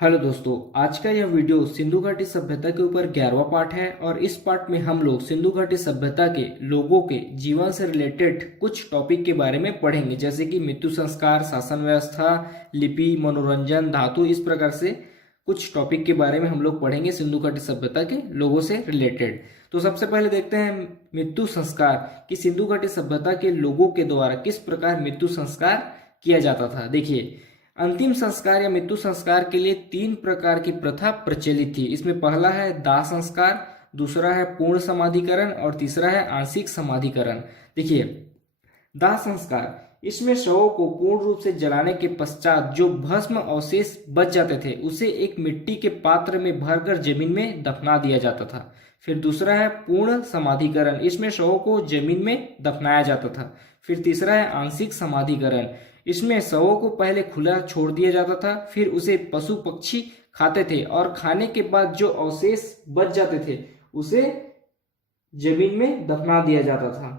Hello दोस्तों, आज का यह वीडियो सिंधु घाटी सभ्यता के ऊपर 11वां पार्ट है और इस पार्ट में हम लोग सिंधु घाटी सभ्यता के लोगों के जीवन से रिलेटेड कुछ टॉपिक के बारे में पढ़ेंगे, जैसे कि मृत्यु संस्कार, शासन व्यवस्था, लिपि, मनोरंजन, धातु। इस प्रकार से कुछ टॉपिक के बारे में हम लोग पढ़ेंगे सिंधु घाटी सभ्यता के लोगों से रिलेटेड। तो सबसे पहले देखते हैं मृत्यु संस्कार कि सिंधु घाटी सभ्यता के लोगों के द्वारा किस प्रकार मृत्यु संस्कार किया जाता था। देखिए, अंतिम संस्कार या मृत्यु संस्कार के लिए 3 प्रकार की प्रथा प्रचलित थी। इसमें पहला है दाह संस्कार, दूसरा है पूर्ण समाधिकरण और तीसरा है आंशिक समाधिकरण। देखिए, दाह संस्कार, इसमें शवों को पूर्ण रूप से जलाने के पश्चात जो भस्म अवशेष बच जाते थे उसे एक मिट्टी के पात्र में भरकर जमीन में दफना दिया जाता था। फिर दूसरा है पूर्ण समाधिकरण, इसमें शवों को जमीन में दफनाया जाता था। फिर तीसरा है आंशिक समाधिकरण, इसमें शवों को पहले खुला छोड़ दिया जाता था, फिर उसे पशु पक्षी खाते थे और खाने के बाद जो अवशेष बच जाते थे उसे जमीन में दफना दिया जाता था।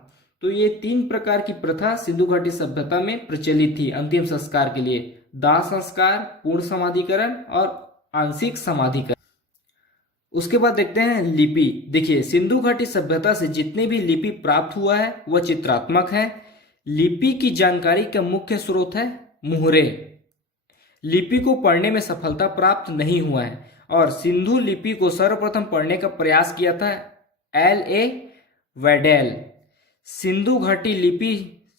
तो ये 3 प्रकार की प्रथा सिंधु घाटी सभ्यता में प्रचलित थी अंतिम संस्कार के लिए: दाह संस्कार, पूर्ण समाधिकरण और आंशिक समाधिकरण। उसके बाद देखते हैं लिपि। देखिए, सिंधु घाटी सभ्यता से जितने भी लिपि प्राप्त हुआ है वह चित्रात्मक है। लिपि की जानकारी का मुख्य स्रोत है मुहरे। लिपि को पढ़ने में सफलता प्राप्त नहीं हुआ है और सिंधु लिपि को सर्वप्रथम पढ़ने का प्रयास किया था L.A. वेडेल। सिंधु घाटी लिपि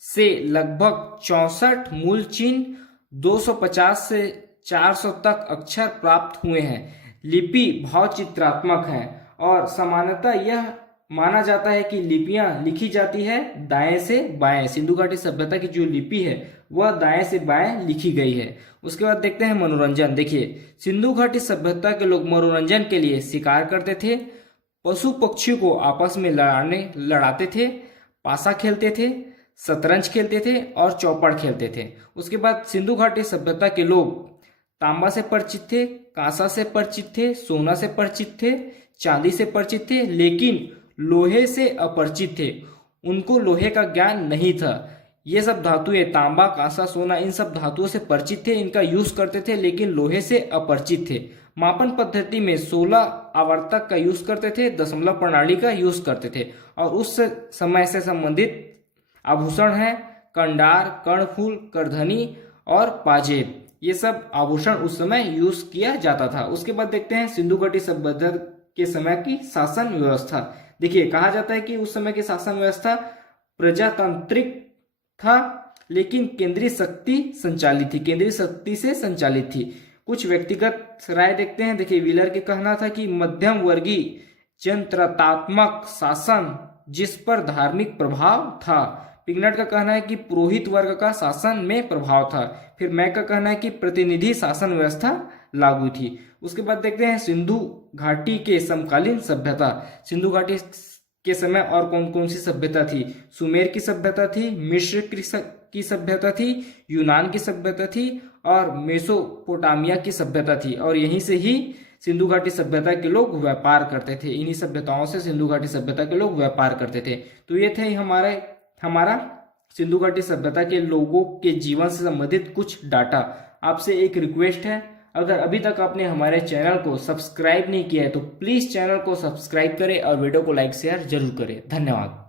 से लगभग 64 मूल चिन्ह, 250 से 400 तक अक्षर प्राप्त हुए हैं। लिपि भावचित्रात्मक है और सामान्यतः यह माना जाता है कि लिपियां लिखी जाती है दाएं से बाएं। सिंधु घाटी सभ्यता की जो लिपि है वह दाएं से बाएं लिखी गई है। उसके बाद देखते हैं मनोरंजन। देखिए, सिंधु घाटी सभ्यता के लोग मनोरंजन के लिए शिकार करते थे, पशु पक्षियों को आपस में लड़ाते थे, पासा खेलते थे, शतरंज खेलते थे और चौपड़ खेलते थे। उसके बाद सिंधु घाटी सभ्यता के लोग तांबा से परिचित थे, कांसा से परिचित थे, सोना से परिचित थे, चांदी से परिचित थे, लेकिन लोहे से अपरिचित थे। उनको लोहे का ज्ञान नहीं था। ये सब धातुएं, तांबा, कांसा, सोना, इन सब धातुओं से परिचित थे, इनका यूज करते थे, लेकिन लोहे से अपरिचित थे। मापन पद्धति में 16 आवर्तक का यूज करते थे, दशमलव प्रणाली का यूज करते थे और उस समय से संबंधित आभूषण है कंडार, कर्णफूल, करधनी और पाजेब। ये सब आभूषण उस समय यूज किया जाता था। उसके बाद देखते हैं सिंधु घाटी सभ्यता के समय की शासन व्यवस्था। देखिए, कहा जाता है कि उस समय की शासन व्यवस्था प्रजातांत्रिक था, लेकिन केंद्रीय शक्ति संचालित थी, केंद्रीय शक्ति से संचालित थी। कुछ व्यक्तिगत राय देखते हैं। देखिए, व्हीलर के कहना था कि मध्यम वर्गीय जनत्रतात्मक शासन जिस पर धार्मिक प्रभाव था। पिगनट का कहना है कि पुरोहित वर्ग का शासन में प्रभाव था। फिर मैक का कहना है कि प्रतिनिधि शासन व्यवस्था लागू थी। उसके बाद देखते हैं सिंधु घाटी के समकालीन सभ्यता। सिंधु घाटी के समय और कौन कौन सी सभ्यता थी? सुमेर की सभ्यता थी, मिस्र की सभ्यता थी, यूनान की सभ्यता थी और मेसोपोटामिया की सभ्यता थी। और यहीं से ही सिंधु घाटी सभ्यता के लोग व्यापार करते थे। इन्हीं सभ्यताओं से सिंधु घाटी सभ्यता के लोग व्यापार करते थे। तो ये थे हमारा सिंधु घाटी सभ्यता के लोगों के जीवन से संबंधित कुछ डाटा। आपसे एक रिक्वेस्ट है, अगर अभी तक आपने हमारे चैनल को सब्सक्राइब नहीं किया है तो प्लीज चैनल को सब्सक्राइब करें और वीडियो को लाइक शेयर जरूर करें। धन्यवाद।